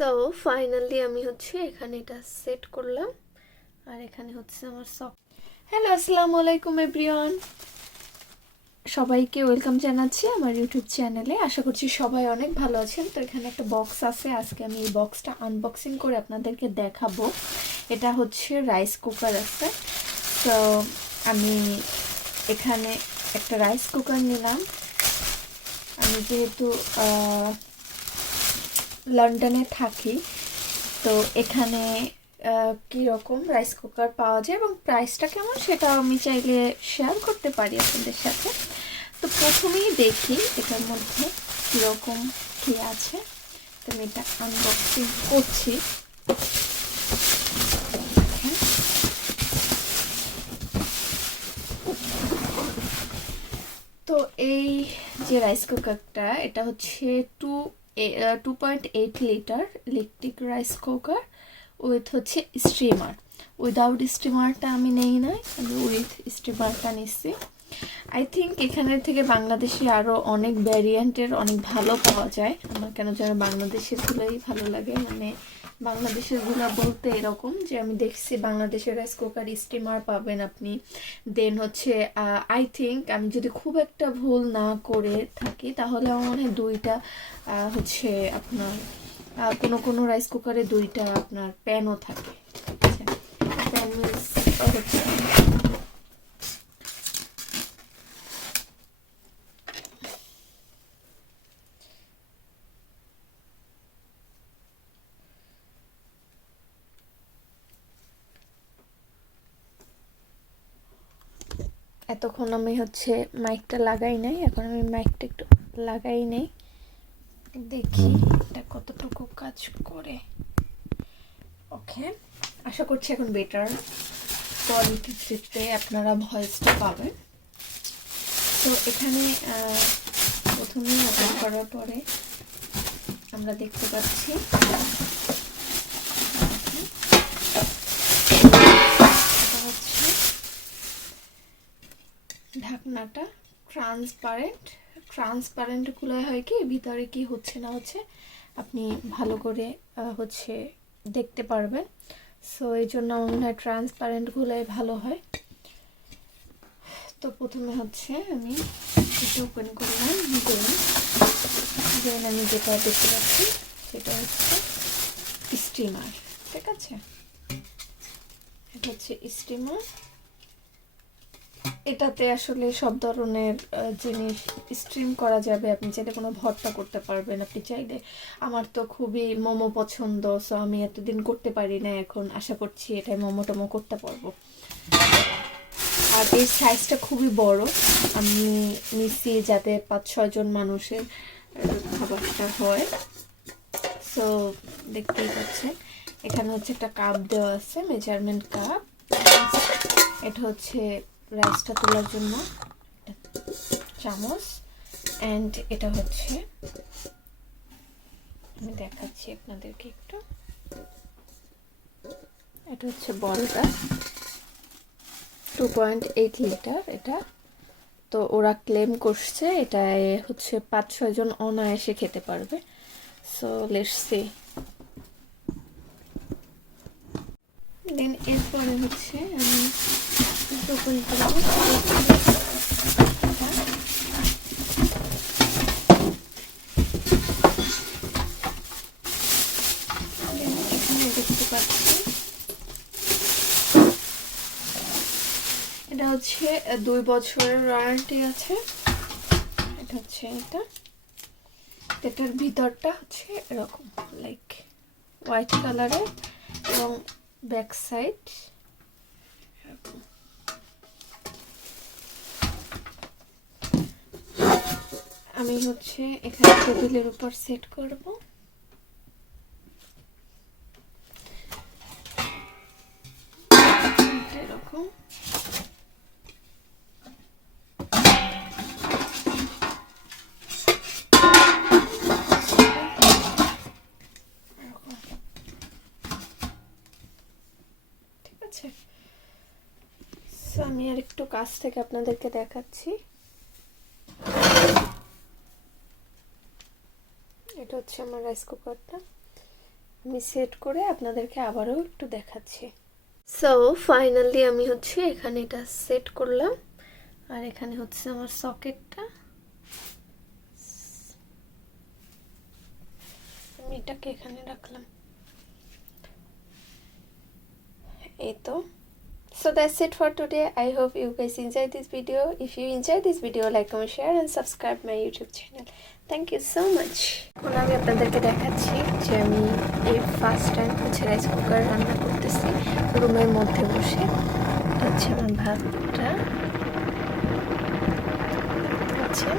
So finally আমি হচ্ছে এখানে এটা সেট করলাম, আর এখানে হচ্ছে আমার সক। হ্যালো, আসসালামু আলাইকুম এভরিওয়ান, সবাইকে ওয়েলকাম জানাচ্ছি আমার ইউটিউব চ্যানেলে। আশা করছি সবাই অনেক ভালো আছেন। তো এখানে একটা বক্স আছে, আজকে আমি এই বক্সটা আনবক্সিং করে আপনাদেরকে দেখাবো। এটা হচ্ছে রাইস কুকার আছে। তো আমি এখানে একটা রাইস কুকার নিলাম। আমি যেহেতু লন্ডনে থাকি, তো এখানে কীরকম রাইস কুকার পাওয়া যায় এবং প্রাইসটা কেমন সেটা আমি চাইলে শেয়ার করতে পারি আপনাদের সাথে। তো প্রথমেই দেখি এটার মধ্যে কীরকম কী আছে। তো আমি এটা আনবক্সিং করছি। তো এই যে রাইস কুকারটা, এটা হচ্ছে 2.8 litre electric rice cooker with হচ্ছে স্টিমার। উইদাউট স্টিমারটা আমি নেই নাই, আমি উইথ স্টিমারটা নিচ্ছি। আই থিঙ্ক এখানের থেকে বাংলাদেশে আরও অনেক ভ্যারিয়েন্টের অনেক ভালো পাওয়া যায়। আমার কেন যেন বাংলাদেশেরগুলোই ভালো লাগে। মানে বাংলাদেশেরগুলো বলতে এরকম যে আমি দেখছি বাংলাদেশের রাইস কুকার স্টিমার পাবেন আপনি। দেন হচ্ছে আই থিঙ্ক, আমি যদি খুব একটা ভুল না করে থাকি তাহলে আমার মনে হয় দুইটা হচ্ছে আপনার কোনো রাইস কুকারে দুইটা আপনার প্যানও থাকে। প্যান মিন্স হচ্ছে এতক্ষণ আমি হচ্ছে মাইকটা লাগাই নাই, এখন আমি মাইকটা একটু লাগাই নেই, দেখি এটা কতটুকু কাজ করে। ওকে, আশা করছি এখন বেটার কোয়ালিটিতে আপনারা ভয়েসটা পাবেন। তো এখানে প্রথমে ওপেন করার পরে আমরা দেখতে পাচ্ছি ঢাকনাটা ট্রান্সপারেন্ট খুলে হয় কি ভিতরে কি হচ্ছে না হচ্ছে আপনি ভালো করে হচ্ছে দেখতে পারবেন। সো এই জন্য আমার মনে হয় ট্রান্সপারেন্ট খুলাই ভালো হয়। তো প্রথমে হচ্ছে আমি এটা ওপেন করলাম, দেন আমি যেটা দেখতে পাচ্ছি সেটা হচ্ছে স্টিমার। ঠিক আছে, এটা হচ্ছে স্টিমার। এটাতে আসলে সব ধরনের জিনিস স্ট্রিম করা যাবে। আপনি চাইলে কোনো ভর্তা করতে পারবেন, আপনি চাইলে, আমার তো খুবই মোমো পছন্দ, সো আমি এতদিন করতে পারি না, এখন আশা করছি এটাই মোমো টোমো করতে পারবো। আর এই সাইজটা খুবই বড়, আমি নিচ্ছি যাতে 5-6 জন মানুষের খাবারটা হয়। সো দেখতেই পাচ্ছেন এখানে হচ্ছে একটা কাপ দেওয়া আছে, মেজারমেন্ট কাপ। এটা হচ্ছে রাইসটা তোলার জন্য চামচ, অ্যান্ড এটা হচ্ছে আমি দেখাচ্ছি আপনাদেরকে একটু। এটা হচ্ছে বড়টা 2.8 লিটার এটা। তো ওরা ক্লেম করছে এটা হচ্ছে 5-6 জন অনায়াসে খেতে পারবে। So let's see. দেন এরপরে হচ্ছে আমি ওপেন করব। এখানে দেখতে পাচ্ছি এটা হচ্ছে 2 বছরের ওয়ারেন্টি আছে। এটা হচ্ছে এটার ভিতরটা হচ্ছে এরকম লাইক হোয়াইট কালারের এবং ব্যাক সাইড এরকম। আমি হচ্ছে এখানে টেবিলের উপর সেট করব। এরকম আমি আর একটু কাছ থেকে আপনাদেরকে দেখাচ্ছি। এটা হচ্ছে আমার রাইস কুকারটা। আমি সেট করে আপনাদেরকে আবারও একটু দেখাচ্ছি। সো ফাইনালি আমি হচ্ছে এখানে এটা সেট করলাম, আর এখানে হচ্ছে আমার সকেটটা। আমি এটাকে এখানে রাখলাম, এই তো। So that's it for today. I hope you guys enjoyed this video. If you enjoyed this video, like, comment, share and subscribe my YouTube channel. Thank you so much. এখন আমি আপনাদেরকে দেখাচ্ছি যে আমি এই ফার্স্ট টাইম হচ্ছে rice cooker রান্না করতেছি রুমের মধ্যে বসে। হচ্ছে আমার ভাতটা, আচ্ছা